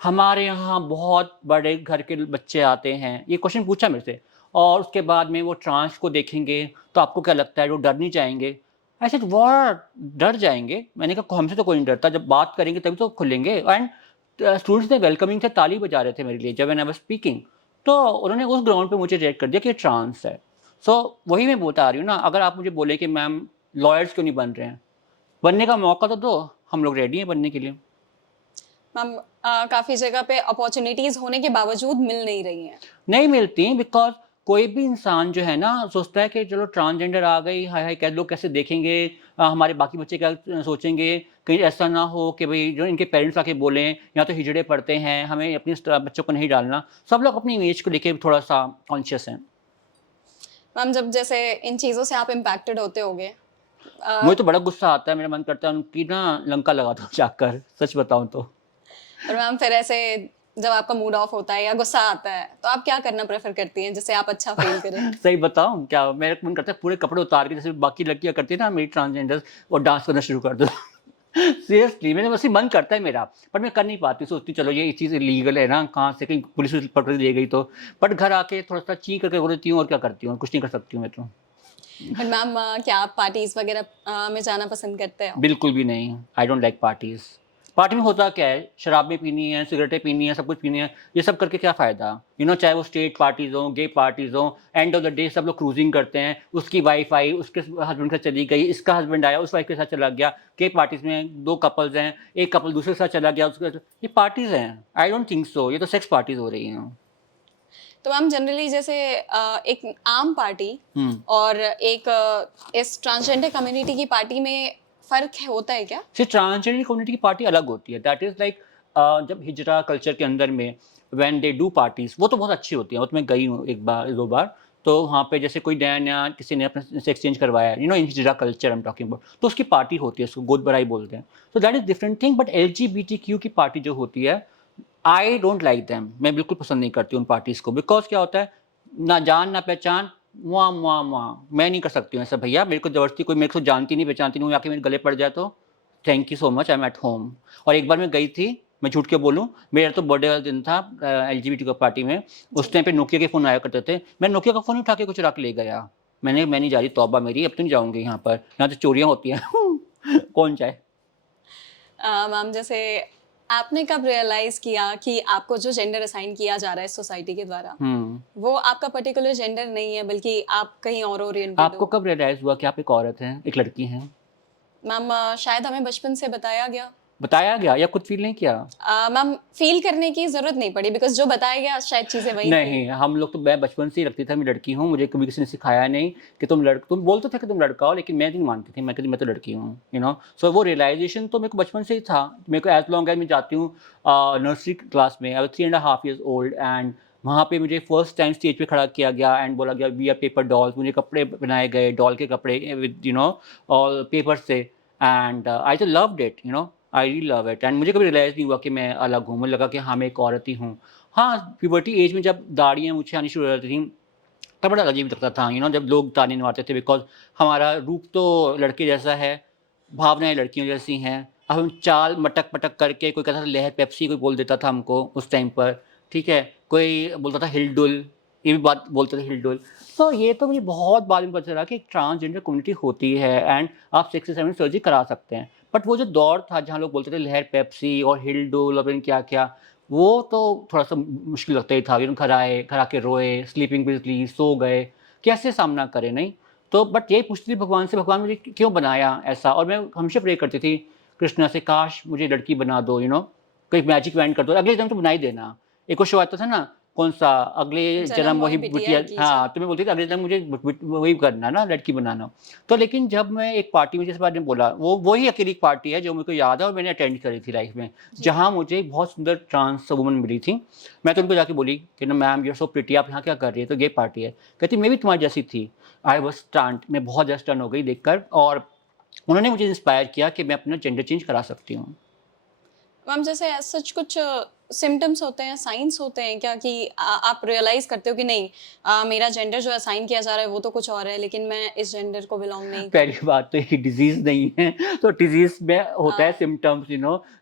हमारे यहाँ बहुत बड़े घर के बच्चे आते हैं, ये क्वेश्चन पूछा मेरे से, और उसके बाद में वो ट्रांस को देखेंगे तो आपको क्या लगता है वो डर नहीं जाएंगे? आई सेड व्हाट, डर जाएंगे? मैंने कहा हमसे तो कोई नहीं डरता, जब बात करेंगे तभी तो खुलेंगे। एंड स्टूडेंट्स ने वेलकमिंग थे, ताली बजा रहे थे मेरे लिए जब आई वाज स्पीकिंग। तो उन्होंने उस ग्राउंड पे मुझे रिजेक्ट कर दिया कि ट्रांस है। सो वही मैं बता रही हूँ ना, अगर आप मुझे बोले कि मैम लॉयर्स क्यों नहीं बन रहे हैं, बनने का मौका तो दो, हम लोग रेडी हैं बनने के लिए। मैम काफ़ी जगह पे अपॉर्चुनिटीज़ होने के बावजूद मिल नहीं रही हैं। नहीं मिलती, बिकॉज कोई भी इंसान जो है ना सोचता है कि चलो ट्रांसजेंडर आ गई, हाय हाय, लोग कैसे देखेंगे, हमारे बाकी बच्चे क्या सोचेंगे, कहीं ऐसा ना हो कि भाई जो इनके पेरेंट्स आके बोलें या तो हिजड़े पड़ते हैं, हमें अपने बच्चों को नहीं डालना। सब लोग अपनी इमेज को लेके थोड़ा सा कॉन्शियस हैं। मैम जब जैसे इन चीज़ों से आप इम्पैक्टेड होते होगे, मुझे तो बड़ा गुस्सा आता है, मेरा मन करता है उनकी ना लंका लगा दो जाकर, सच बताऊं तो। और मैम फिर ऐसे जब आपका मूड ऑफ होता है या गुस्सा आता है तो आप क्या करना प्रेफर करती हैं जिससे आप अच्छा फील करें? सही बताऊं क्या, मेरा मन करता है पूरे कपड़े उतार के, जैसे बाकी लड़कियां करती है ना मेरी ट्रांसजेंडर, और डांस करना शुरू कर दो। सीरियसली मेरे बस मन करता है मेरा, पर मैं कर नहीं पाती। सोचती चलो ये चीज़ इलीगल है ना, कहाँ से कहीं पुलिस पकड़ ले गई तो, बट घर आके थोड़ा सा ची करके बोल देती हूँ, और क्या करती हूँ, कुछ नहीं कर सकती हूँ मैं तो। और मैम क्या आप पार्टीज वगैरह में जाना पसंद करते हो? बिल्कुल भी नहीं, I don't like parties. Party में होता क्या है, शराबें पीनी है, सिगरेटें पीनी है, सब कुछ पीनी है, ये सब करके क्या फ़ायदा? चाहे वो स्टेट पार्टीज़ हों, गे पार्टीज़ हों, एंड ऑफ द डे सब लोग क्रूजिंग करते हैं। उसकी वाइफ आई, उसके हस्बैंड के साथ चली गई, इसका हस्बैंड आया, उस वाइफ के साथ चला गया। के पार्टीज़ में 2 कपल्स हैं, एक कपल दूसरे के साथ चला गया, उसके ये पार्टीज़ हैं? आई डोंट थिंक सो, ये तो सेक्स पार्टीज़ हो रही हैं। तो मैम जनरली जैसे एक आम पार्टी और एक इस ट्रांसजेंडर कम्युनिटी की पार्टी में फर्क होता है क्या? सिर्फ ट्रांसजेंडर कम्युनिटी की पार्टी अलग होती है। दैट इज़ लाइक जब हिजरा कल्चर के अंदर में व्हेन दे डू पार्टीज़, वो तो बहुत अच्छी होती हैं। वो तो मैं गई हूँ 1 बार 2 बार। तो वहाँ पे जैसे कोई नया किसी ने अपने से एक्सचेंज करवाया, in hijra culture I am talking about, तो उसकी पार्टी होती है, उसको गोद भराई बोलते हैं। तो that is different thing. But LGBTQ की पार्टी जो होती है, आई डोंट लाइक दैम। मैं बिल्कुल पसंद नहीं करती उन पार्टीज़ को। बिकॉज क्या होता है, ना जान ना पहचान, मुआ मुआ मुआ। मैं नहीं कर सकती हूँ ऐसा भैया। मेरे को ज़बरदस्ती कोई मेरे को जानती नहीं पहचानती नहीं, आके मेरे गले पड़ जाए तो thank you so much, I am at home. और एक बार मैं गई थी मैं झूठ क्यों बोलूँ, मेरा तो बर्थडे वाला दिन था एलजीबीटी का पार्टी में, उस टाइम पे नोकिया के फ़ोन आया करते थे, मैं नोकिया का फ़ोन उठा के कुछ रख ले गया। मैं नहीं जा रही, तौबा मेरी, अब तो नहीं जाऊँगी यहाँ तो चोरियाँ होती हैं कौन जाए? मैम जैसे आपने कब रियलाइज किया कि आपको जो जेंडर असाइन किया जा रहा है सोसाइटी के द्वारा हुँ। वो आपका पर्टिकुलर जेंडर नहीं है बल्कि आप कहीं और ओरिएंटेड आपको हो? कब रियलाइज़ हुआ कि आप एक औरत हैं, एक लड़की हैं? मैम शायद हमें बचपन से बताया गया। बताया गया या खुद फ़ील नहीं किया? मैम फील करने की जरूरत नहीं पड़ी बिकॉज जो बताया गया शायद चीजें वही थी। नहीं, हम लोग तो मैं बचपन से ही लगती था मैं लड़की हूँ, मुझे कभी किसी ने सिखाया नहीं कि तुम बोलते थे कि तुम लड़का हो, लेकिन मैं नहीं मानती थी, मैं कहती मैं तो लड़की हूँ, यू नो? सो वो रियलाइज़ेशन तो मेरे को बचपन से ही था। मेरे को एज़ लॉन्ग एज़ मैं जाती हूँ नर्सरी क्लास में, I was 3 and a half years old and वहाँ पे मुझे फर्स्ट टाइम स्टेज पे खड़ा किया गया एंड बोला गया वी आर पेपर डॉल्स, मुझे कपड़े बनाए गए, डॉल के कपड़े विद और पेपर से एंड आई तो loved it, I really love it and मुझे कभी रियलाइज़ नहीं हुआ कि मैं अलग हूँ, मुझे लगा कि हाँ, मैं एक औरत ही हूँ। हाँ, प्यूबर्टी एज में जब दाढ़ियाँ मूंछें आनी शुरू हो जाती थीं, तब बड़ा अजीब लगता था, जब लोग ताने मारते थे बिकॉज़ हमारा रूप तो लड़के जैसा है, भावनाएँ लड़कियों जैसी हैं। अब हम चाल मटक-पटक करके कोई कहता था लहर पेप्सी कोई बोल देता था हमको उस टाइम पर, ठीक है? कोई बोलता था हिल-डुल, ये भी बात बोलते थे हिल-डुल। तो ये तो मुझे बहुत बाद में पता चला कि एक ट्रांसजेंडर कम्युनिटी होती है एंड आप 6 से 7 सर्जरी करा सकते हैं। बट वो जो दौर था जहाँ लोग बोलते थे लहर पेप्सी और हिल-डुल और पता नहीं क्या-क्या, वो तो थोड़ा-सा मुश्किल लगता ही था, घर आए, घर आके रोए, स्लीपिंग पिल्स ली, सो गए, कैसे सामना करें, नहीं? तो बट यही पूछती थी भगवान से, भगवान मुझे क्यों बनाया ऐसा? और मैं हमेशा प्रे करती थी कृष्णा से, काश मुझे लड़की बना दो, कोई मैजिक बैंड कर दो, अगले जन्म तो बना ही देना। एक वो शो आता था ना, कौन-सा अगले जन्म जन्म वही वही बिटिया बिटिया, कीजिए। हाँ, तो मैं बोलती थी अगले जन्म मुझे वही करना ना, लड़की बनाना। तो लेकिन जब मैं एक पार्टी में, जिस बारे में बोला, वो वही अकेली एक पार्टी है जो मेरे को याद है और मैंने अटेंड करी थी लाइफ में, जी। जहाँ मुझे एक बहुत सुंदर ट्रांस वुमन मिली थी। मैं तो उनको जाके बोली कि ना ma'am you are so pretty, आप यहाँ क्या कर रही है? तो ये पार्टी है। कहती मैं भी तुम्हारी जैसी थी। आई वाज़ स्टन्ड, मैं बहुत ज़्यादा स्टन हो गई देखकर और उन्होंने मुझे इंस्पायर किया कि मैं अपना जेंडर चेंज करा सकती हूँ। मैम जैसे सच कुछ सिम्टम्स होते हैं, साइंस होते हैं क्या कि आप रियलाइज करते हो कि नहीं मेरा जेंडर जो असाइन किया जा रहा है वो तो कुछ और है लेकिन मैं इस जेंडर को बिलोंग नहीं पहली करती। बात तो ये डिज़ीज़ नहीं है, तो डिज़ीज़ में होता है सिम्पटम्स,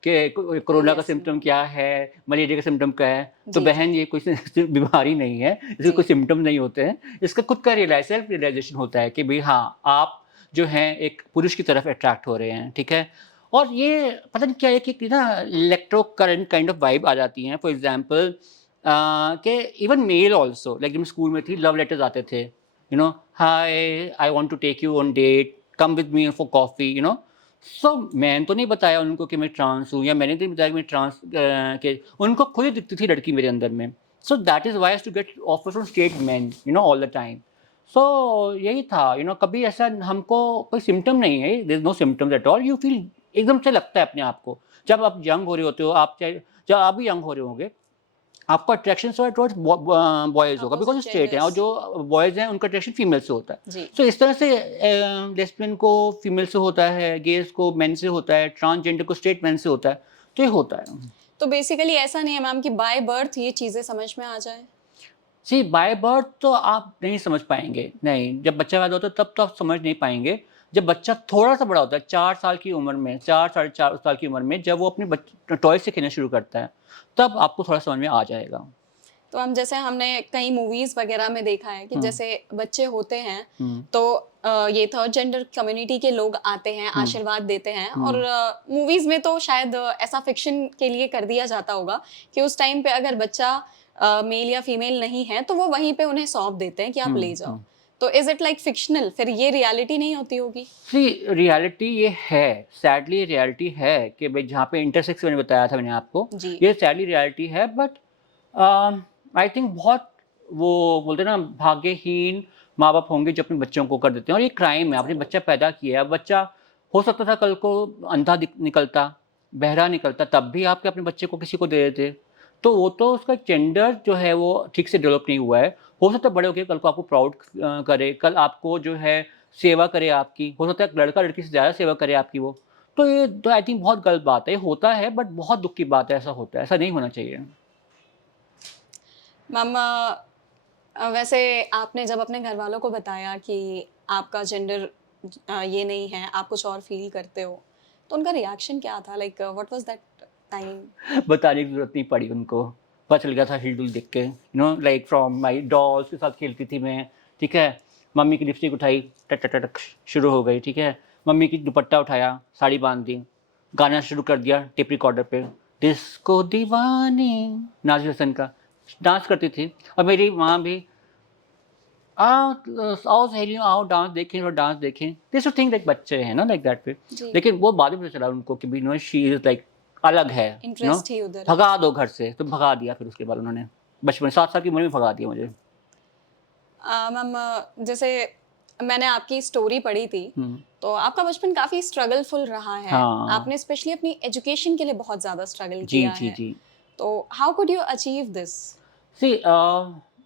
कि कोरोना का यस। सिम्पटम क्या है, मलेरिया का सिम्पटम क्या है। तो जी जी बहन ये कोई बीमारी नहीं है, इसके जी। कोई सिम्पटम नहीं होते हैं। इसका खुद का सेल्फ रियलाइज़ेशन होता है कि भई हाँ, आप जो हैं एक पुरुष की तरफ अट्रैक्ट हो रहे हैं, ठीक है? और ये पता नहीं क्या है कि ना electro current kind of vibe आ जाती हैं। फॉर एग्ज़ाम्पल कि इवन मेल ऑल्सो, लाइक जब मैं स्कूल में थी लव लेटर्स आते थे, hi I want to take you on date, come with me for coffee, so मैंने तो नहीं बताया उनको कि मैं ट्रांस हूँ, या मैंने तो नहीं बताया कि मैं ट्रांस के उनको खुद ही दिखती थी लड़की मेरे अंदर में। So that is why to get offer from straight man, all the time. So यही था, कभी ऐसा हमको कोई सिम्टम नहीं है, there is no symptoms at all, you feel एकदम से लगता है अपने आप को। जब आप यंग हो रहे होते हो, आप चाहे जब आप भी यंग हो रहे होंगे, आपका अट्रैक्शन टुवर्ड्स बॉयज़ होगा बिकॉज़ अपोजिट वो स्ट्रेट हैं, और जेंडर्स। जो बॉयज़ हैं उनका अट्रैक्शन फीमेल से होता है। जी। सो इस तरह से लेस्बियन को फीमेल से होता है, गेज़ को मेन से होता है, ट्रांसजेंडर को स्ट्रेट मैन से होता है, तो ये होता है। तो बेसिकली ऐसा नहीं है मैम कि बाय बर्थ ये चीजें समझ में आ जाए। सी बाय बर्थ तो आप नहीं समझ पाएँगे, नहीं, जब बच्चा पैदा होता है तब तो आप समझ नहीं पाएँगे। जब बच्चा थोड़ा-सा बड़ा होता है, 4 साल की उम्र में, 4 साढ़े 4 साल की उम्र में, जब वो अपने टॉय से खेलना शुरू करता है, तब आपको थोड़ा समझ में आ जाएगा। तो हम जैसे हमने कई मूवीज वगैरह में देखा है कि हुँ, जैसे बच्चे होते हैं हुँ, तो ये थर्ड जेंडर कम्युनिटी के लोग आते हैं हुँ, आशीर्वाद देते हैं और हुँ। मूवीज में तो शायद ऐसा फिक्शन के लिए कर दिया जाता होगा कि उस टाइम पे अगर बच्चा मेल या फीमेल नहीं है तो वो वहीं पे उन्हें सौंप देते हैं कि आप ले हुँ, जाओ। हुँ। तो इज इट लाइक फिक्शनल, फिर ये रियलिटी नहीं होती होगी? सी रियलिटी ये है, सैडली रियलिटी है कि भाई जहाँ पे इंटरसेक्स मैंने बताया था मैंने आपको, जी ये सैडली रियलिटी है, बट आई थिंक बहुत वो बोलते हैं ना भाग्यहीन माँ-बाप होंगे जो अपने बच्चों को कर देते हैं, और ये क्राइम है, आपने जरूर। बच्चा पैदा किया है, अब बच्चा हो सकता था कल को अंधा निकलता, बहरा निकलता, तब भी आप अपने बच्चे को किसी को दे देते। तो वो तो उसका जेंडर जो है वो ठीक से डेवलप नहीं हुआ है। हो सकता है बड़े होके कल को आपको प्राउड करे, कल आपको जो है सेवा करे आपकी, हो सकता है लड़का लड़की से ज़्यादा सेवा करे आपकी वो। तो ये तो आई थिंक बहुत गलत बात है, ये होता है बट बहुत दुःख की बात है, ऐसा होता है, ऐसा नहीं होना चाहिए। मैम वैसे आपने जब अपने घर वालों को बताया कि आपका जेंडर ये नहीं है, आप कुछ और फील करते हो, तो उनका रिएक्शन क्या था? Like what was that? Time? बताने की ज़रूरत नहीं पड़ी उनको, पता चल गया था हिल-डुल देख के, लाइक फ्रॉम माय डॉल्स के साथ खेलती थी मैं, ठीक है? मम्मी की लिपस्टिक उठाई, टक टक टक टक शुरू हो गई, ठीक है? मम्मी की दुपट्टा उठाया, साड़ी बाँध दी, गाना शुरू कर दिया टेप रिकॉर्डर पे, डिस्को दीवानी, नाज़िर हसन का, डांस करती थी और मेरी माँ भी आओ सहेलियों आओ डांस देखें और डांस देखें, दिस टू थिंक लाइक बच्चे हैं ना लाइक दैट वे। जी, लेकिन वो बाद में पता चला उनको कि भी शी इज़ लाइक अलग है, इंटरेस्ट ही उधर है। भगा दो घर से, तो भगा दिया फिर उसके बाद उन्होंने, बचपन 7 साल की उम्र में भगा दिया मुझे। मैम, जैसे मैंने आपकी स्टोरी पढ़ी थी, हुँ, तो आपका बचपन काफ़ी स्ट्रगलफुल रहा है। हाँ। आपने स्पेशली अपनी एजुकेशन के लिए बहुत ज़्यादा स्ट्रगल जी, किया जी, है। जी। तो how could you achieve this? See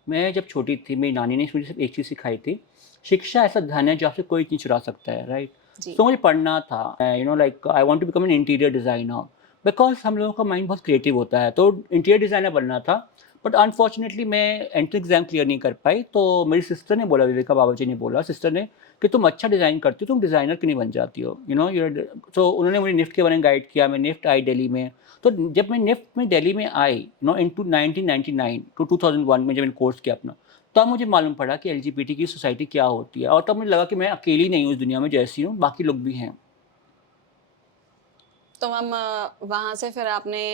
मैं जब छोटी थी मेरी नानी ने मुझे सिर्फ एक चीज़ सिखाई थी, शिक्षा ऐसा धन है जो आपसे कोई नहीं चुरा सकता है, राइट? जी, तो मुझे पढ़ना था, like I want to become an interior designer, because हम लोगों का माइंड बहुत क्रिएटिव होता है, तो इंटीरियर डिज़ाइनर बनना था। बट अनफॉर्चुनेटली मैं एंट्रेंस एग्ज़ाम क्लियर नहीं कर पाई, तो मेरी सिस्टर ने बोला, विवेका बाबा जी ने बोला सिस्टर ने कि तुम अच्छा डिज़ाइन करती हो, तुम डिज़ाइनर क्यों नहीं बन जाती हो, तो उन्होंने मुझे निफ्ट के बारे में गाइड किया, मैं निफ्ट आई दिल्ली में। तो जब मैं निफ्ट में दिल्ली में आई, इनटू 1999 टू 2001 में जब मैंने कोर्स किया अपना, तब मुझे मालूम पड़ा कि एलजीबीटी की सोसाइटी क्या होती है, और तब मुझे लगा कि मैं अकेली नहीं हूँ इस दुनिया में, जैसी हूँ बाकी लोग भी हैं। तो मैम, वहाँ से फिर आपने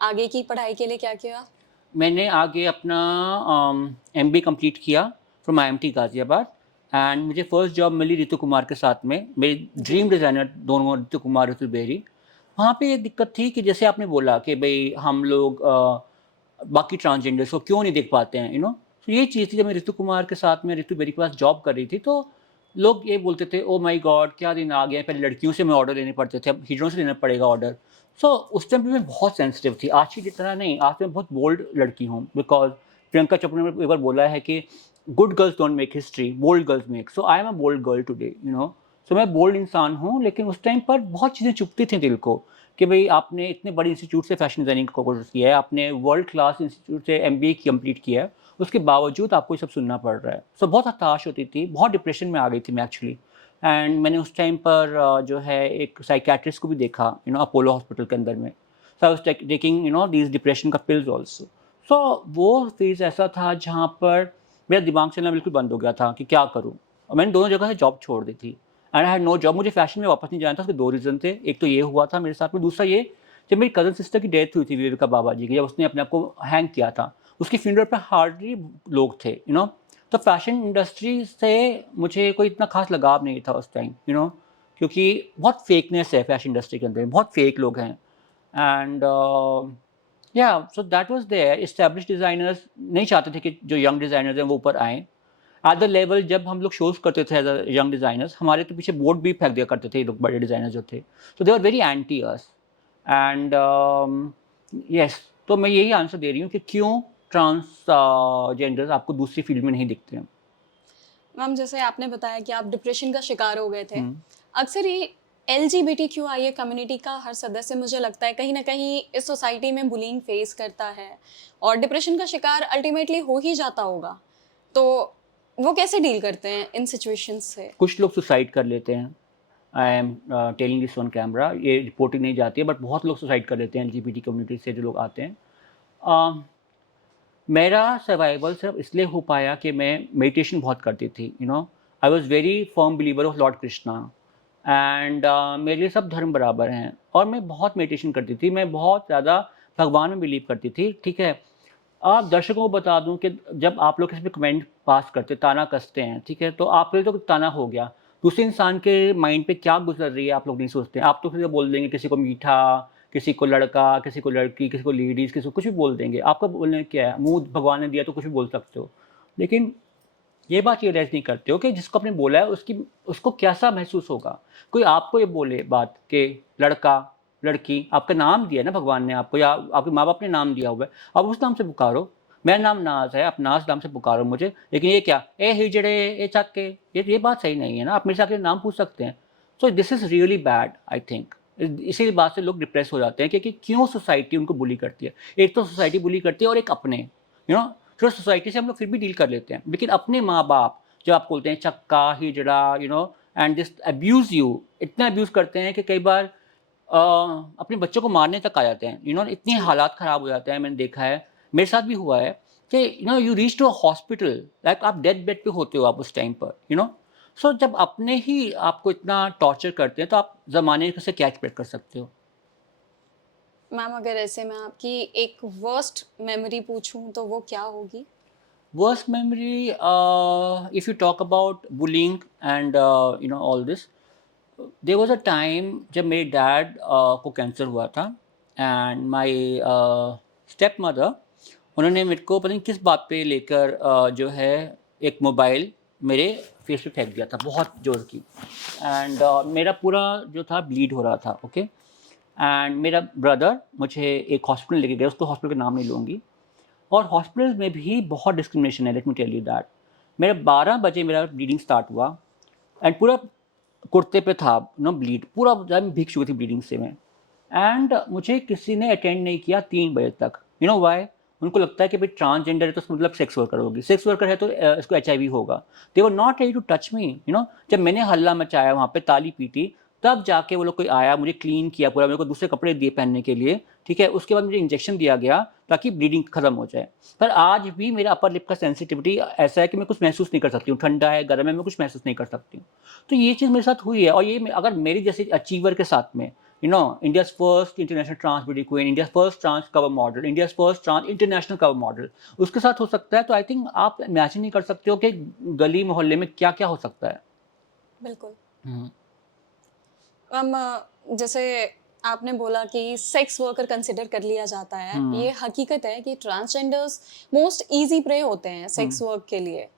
आगे की पढ़ाई के लिए क्या किया? मैंने आगे अपना एमबीए कंप्लीट किया फ्रॉम आईएमटी गाज़ियाबाद, एंड मुझे फर्स्ट जॉब मिली ऋतु कुमार के साथ में, मेरी जी, ड्रीम डिज़ाइनर दोनों, ऋतु कुमार, ऋतु बेरी। वहाँ पे ये दिक्कत थी कि जैसे आपने बोला कि भई हम लोग बाकी ट्रांसजेंडर्स को क्यों नहीं देख पाते हैं, तो ये चीज़ थी जब मैं ऋतु कुमार के साथ में ऋतु बेरी के पास जॉब कर रही थी, तो लोग ये बोलते थे ओह माय गॉड क्या दिन आ गए हैं, पहले लड़कियों से हमें ऑर्डर लेने पड़ते थे, अब हीरों से लेना पड़ेगा ऑर्डर। सो उस टाइम पे मैं बहुत सेंसिटिव थी, आज की तरह नहीं, आज मैं बहुत बोल्ड लड़की हूँ, बिकॉज़ प्रियंका चोपड़ा ने एक बार बोला है कि good girls don't make history, bold girls make, so I am a bold girl today. So मैं बोल्ड इंसान हूँ, लेकिन उस टाइम पर बहुत चीज़ें चुभती थी दिल को कि भई आपने इतने बड़े इंस्टीट्यूट से फैशन डिज़ाइनिंग का कोर्स किया है, आपने वर्ल्ड क्लास इंस्टीट्यूट से एमबीए कंप्लीट किया है, उसके बावजूद आपको ये सब सुनना पड़ रहा है। सो बहुत हताश होती थी, बहुत डिप्रेशन में आ गई थी मैं एक्चुअली, एंड मैंने उस टाइम पर जो है एक साइकियाट्रिस्ट को भी देखा, अपोलो हॉस्पिटल के अंदर में। So I was taking these depression का पिल्स ऑल्सो। सो वो फ़ेज़ ऐसा था जहाँ पर मेरा दिमाग चलना बिल्कुल बंद हो गया था कि क्या करूँ? और मैंने दोनों जगह से जॉब छोड़ दी थी, and I had no job. मुझे फैशन में वापस नहीं जाना था, उसके 2 रीज़न थे। एक तो ये हुआ था मेरे साथ में, दूसरा ये जब मेरी कज़न सिस्टर की डेथ हुई थी विवेका बाबा जी की, जब उसने अपने आप को हैंग किया था, उसकी फ्यूनरल पे हार्डली लोग थे। तो फैशन इंडस्ट्री से मुझे कोई इतना ख़ास लगाव नहीं था उस टाइम, क्योंकि बहुत फेकनेस है फैशन इंडस्ट्री के अंदर, बहुत फेक लोग हैं, and yeah so that was there. Established designers नहीं चाहते थे कि जो यंग डिज़ाइनर्स हैं वो ऊपर आएँ। एट द लेवल जब हम लोग शोज़ करते थे एज़ अ यंग डिज़ाइनर्स, हमारे तो पीछे बोर्ड भी फेंक दिया करते थे ये लोग, बड़े डिज़ाइनर जो थे। तो they are very anti us, and yes, तो मैं यही आंसर दे रही हूँ कि क्यों जेंडर्स आपको दूसरी फील्ड में नहीं दिखते हैं। मैम, जैसे आपने बताया कि आप डिप्रेशन का शिकार हो गए थे। हुँ। अक्सर ये एलजीबीटीक्यूआईए कम्युनिटी का हर सदस्य, मुझे लगता है कहीं न कहीं इस सोसाइटी में बुलिंग फेस करता है और डिप्रेशन का शिकार अल्टीमेटली हो ही जाता होगा। तो वो कैसे डील करते हैं इन सिचुएशंस से? कुछ लोग सुसाइड कर लेते हैं। I am telling this on camera, ये रिपोर्टिंग नहीं जाती है, बट बहुत लोग सुसाइड कर लेते हैं एलजीबीटी कम्युनिटी से जो लोग आते हैं। अ, मेरा सर्वाइवल सिर्फ इसलिए हो पाया कि मैं मेडिटेशन बहुत करती थी। I was very firm believer of Lord Krishna, and मेरे लिए सब धर्म बराबर हैं, और मैं बहुत मेडिटेशन करती थी, मैं बहुत ज़्यादा भगवान में बिलीव करती थी, ठीक है। आप दर्शकों को बता दूं कि जब आप लोग किसी पे कमेंट पास करते, ताना कसते हैं, ठीक है, तो आप पे तो ताना हो गया, दूसरे इंसान के माइंड पे क्या गुजर रही है आप लोग नहीं सोचते। आप तो किसी को बोल देंगे, किसी को मीठा, किसी को लड़का, किसी को लड़की, किसी को लेडीज़, किसी को कुछ भी बोल देंगे। आपका बोलने क्या है, मुँह भगवान ने दिया तो कुछ भी बोल सकते हो। लेकिन ये बात रियलाइज़ नहीं करते हो कि जिसको आपने बोला है उसको कैसा महसूस होगा। कोई आपको ये बोले बात कि लड़का, लड़की, आपका नाम दिया है ना भगवान ने आपको, या आपके माँ-बाप ने नाम दिया हुआ है, आप उस नाम से पुकारो। मेरा नाम नाज़ है, आप नाज़ नाम से पुकारो मुझे। लेकिन ये क्या, ए हिजड़े, ए चक्के, ये बात सही नहीं है ना। आप मेरे से आके नाम पूछ सकते हैं। So this is really bad, I think. इसी बात से लोग डिप्रेस हो जाते हैं कि क्यों सोसाइटी उनको बुली करती है। एक तो सोसाइटी बुली करती है, और एक अपने, फिर सोसाइटी से हम लोग फिर भी डील कर लेते हैं, लेकिन अपने माँ-बाप जो आप बोलते हैं चक्का, हिजड़ा, एंड दिस अब्यूज़ यू, इतना अब्यूज़ करते हैं कि कई बार अपने बच्चों को मारने तक आ जाते हैं, इतनी जी। हालात ख़राब हो जाते हैं, मैंने देखा है, मेरे साथ भी हुआ है कि you reach to a hospital, like आप डेथ बेड पे होते हो आप उस टाइम पर, सो जब अपने ही आपको इतना टॉर्चर करते हैं तो आप ज़माने से क्या एक्सपेक्ट कर सकते हो? मैम अगर ऐसे मैं आपकी एक वर्स्ट मेमोरी पूछूं तो वो क्या होगी? Worst memory, if you talk about bullying and all this, there was a time जब मेरे डैड को कैंसर हुआ था एंड माय स्टेप मदर, उन्होंने मेरे को पता नहीं किस बात पे लेकर जो है एक मोबाइल मेरे फेस पे फेंक दिया था बहुत जोर की, एंड मेरा पूरा जो था ब्लीड हो रहा था, ओके। एंड मेरा ब्रदर मुझे एक हॉस्पिटल लेके गया, उसको हॉस्पिटल का नाम नहीं लूँगी, और हॉस्पिटल्स में भी बहुत डिस्क्रिमिनेशन है, let me tell you that. मेरा 12 बजे मेरा ब्लीडिंग स्टार्ट हुआ एंड पूरा कुर्ते पे था ब्लीड, पूरा भीग चुकी थी ब्लीडिंग से मैं, एंड मुझे किसी ने अटेंड नहीं किया 3 बजे तक। वाई? उनको लगता है कि भाई ट्रांसजेंडर है तो उसका मतलब सेक्स वर्कर होगी, सेक्स वर्कर है तो इसको HIV होगा। They were not ready to touch me, जब मैंने हल्ला मचाया वहाँ पे, ताली पीटी, तब जाके वो लोग कोई आया, मुझे क्लीन किया पूरा, मेरे को दूसरे कपड़े दिए पहनने के लिए, ठीक है। उसके बाद मुझे इंजेक्शन दिया गया ताकि ब्लीडिंग खत्म हो जाए। पर आज भी मेरा अपर लिप का सेंसिटिविटी ऐसा है कि मैं कुछ महसूस नहीं कर सकती हूँ, ठंडा है गर्म है मैं कुछ महसूस नहीं कर सकती हूँ। तो ये चीज़ मेरे साथ हुई है, और ये अगर मेरी जैसे अचीवर के साथ में, India's first international trans beauty queen, India's first trans cover model, India's first trans international cover model, उसके साथ हो सकता है, तो आई थिंक आप इमेजिन नहीं कर सकते हो कि गली मोहल्ले में क्या क्या हो सकता है। बिल्कुल। हम्म, जैसे आपने बोला कि सेक्स वर्कर कंसिडर कर लिया जाता है, ये हकीकत है कि ट्रांसजेंडर्स मोस्ट इजी प्रे होते हैं सेक्स वर्क के लिए।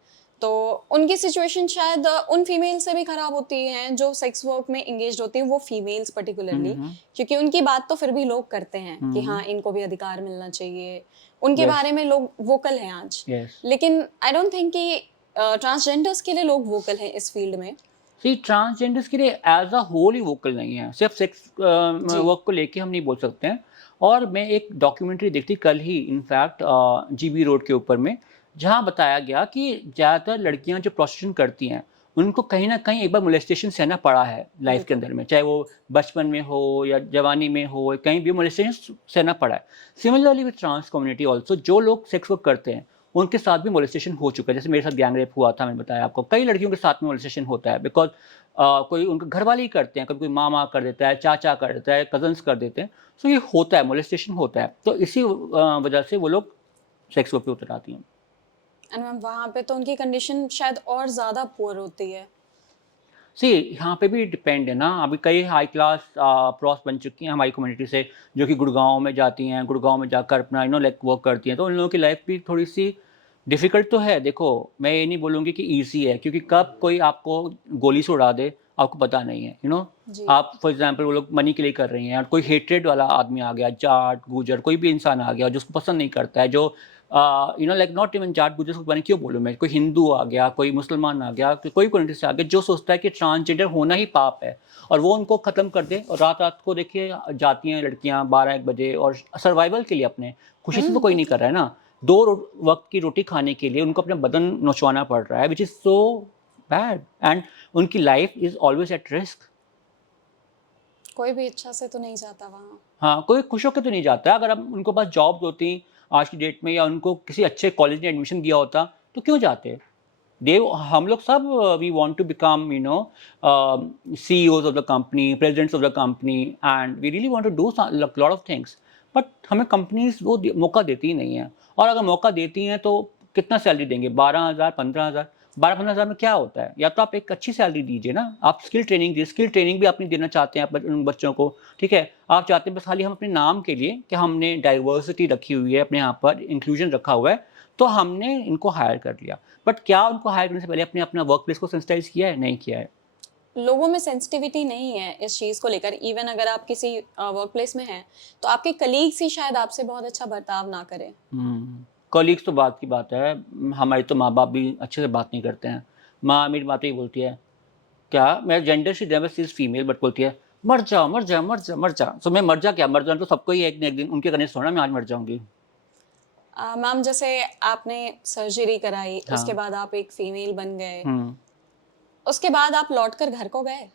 तो उनकी सिचुएशन शायद उन फीमेल से भी खराब होती हैं जो सेक्स वर्क में एंगेज होती हैं, वो फीमेल्स पर्टिकुलरली, क्योंकि उनकी बात तो फिर भी लोग करते हैं कि हाँ इनको भी अधिकार मिलना चाहिए, उनके Yes. बारे में लोग वोकल हैं आज। Yes. लेकिन आई डोंट थिंक कि ट्रांसजेंडर्स के लिए लोग वोकल हैं इस फील्ड में। सी ट्रांसजेंडर्स के लिए एज अ होल ही वोकल नहीं है, सिर्फ सेक्स जी। वर्क को लेके हम नहीं बोल सकते हैं। और मैं एक डॉक्यूमेंट्री देखती कल ही, इनफैक्ट GB रोड के ऊपर में, जहाँ बताया गया कि ज़्यादातर लड़कियां जो प्रोस्टिट्यूशन करती हैं उनको कहीं ना कहीं एक बार मोलेस्टेशन सहना पड़ा है लाइफ के अंदर में, चाहे वो बचपन में हो या जवानी में हो, कहीं भी मोलेस्टेशन सहना पड़ा है। Similarly with trans community also, जो लोग सेक्स वर्क करते हैं उनके साथ भी मोलेस्टेशन हो चुका है। जैसे मेरे साथ गैंग रेप हुआ था, मैंने बताया आपको, कई लड़कियों के साथ में मोलेस्टेशन होता है, बिकॉज कोई उनके घर वाले ही करते हैं, कभी कोई मामा कर देता है, चाचा कर देता है, कजन्स कर देते हैं। सो ये होता है, मोलेस्टेशन होता है, तो इसी वजह से वो लोग सेक्स वर्क पे उतर आती हैं। एंड मैम वहाँ पे तो उनकी कंडीशन शायद और ज़्यादा पुअर होती है। सी यहाँ पे भी डिपेंड है ना, अभी कई हाई क्लास प्रॉस बन चुकी हैं हमारी कम्युनिटी से, जो कि गुड़गांव में जाती हैं, गुड़गांव में जाकर अपना लाइक वर्क करती हैं, तो उन लोगों की लाइफ भी थोड़ी सी डिफ़िकल्ट तो है। देखो मैं ये नहीं बोलूँगी कि ईजी है, क्योंकि कब कोई आपको गोली से उड़ा दे आपको पता नहीं है, जी। आप फॉर एग्जांपल वो लोग मनी के लिए कर रही हैं, और कोई हेट्रेड वाला आदमी आ गया, जाट गुजर कोई भी इंसान आ गया जो उसको पसंद नहीं करता है, जो लाइक नॉट इवन जाट गुजर को मैंने क्यों बोलूँ मैं, कोई हिंदू आ गया, कोई मुसलमान आ गया, कोई कम्युनिटी से आ गया, जो सोचता है कि ट्रांसजेंडर होना ही पाप है, और वो उनको ख़त्म कर दे। और रात रात को देखिए जाती हैं लड़कियां 12-1 बजे, और सर्वाइवल के लिए, अपने खुशी से तो कोई नहीं कर रहा है ना, 2 वक्त की रोटी खाने के लिए उनको अपना बदन नोचवाना पड़ रहा है, which is so bad, and उनकी life is always at risk. कोई भी इच्छा से तो नहीं जाता वहाँ। हाँ, कोई खुश होकर तो नहीं जाता है। अगर अब उनको पास जॉब्स होती आज की डेट में, या उनको किसी अच्छे कॉलेज में एडमिशन दिया होता, तो क्यों जाते? हम लोग सब we want to become CEOs of the company, presidents of the company, and we really want to do lot of things, but हमें कंपनीज वो मौका देती ही नहीं है। और अगर मौका देती हैं तो कितना सैलरी देंगे? 12,000 15,000। 12-15,000 में क्या होता है? या तो आप एक अच्छी सैलरी दीजिए ना, आप स्किल ट्रेनिंग दीजिए, स्किल ट्रेनिंग भी आप नहीं देना चाहते हैं उन बच्चों को, ठीक है। आप चाहते हैं बस खाली हम अपने नाम के लिए कि हमने डाइवर्सिटी रखी हुई है, अपने यहाँ पर इंक्लूजन रखा हुआ है, तो हमने इनको हायर कर लिया। बट क्या उनको हायर करने से पहले अपने अपना वर्क प्लेस को सेंसिटाइज किया है? नहीं किया है। लोगों में सेंसिटिविटी नहीं है इस चीज़ को लेकर। इवन अगर आप किसी वर्क प्लेस में हैं तो आपके कलीग्स ही शायद आपसे बहुत अच्छा बर्ताव ना करें। कॉलीग्स तो बात की बात है, हमारे तो माँ बाप भी अच्छे से बात नहीं करते हैं। माँ मेरी बात ही बोलती है, क्या मेरा gender she never is female, but बोलती है मर जा मर जा मर जा मर जा। सो मैं मर जा क्या, मर जाना तो सबको ही है एक न एक दिन, उनके करने से थोड़ा मैं आज मर जाऊंगी। मैम जैसे आपने सर्जरी कराई, हाँ। उसके बाद आप एक फीमेल बन गए, हम्म उसके बाद आप लौटकर घर को गए?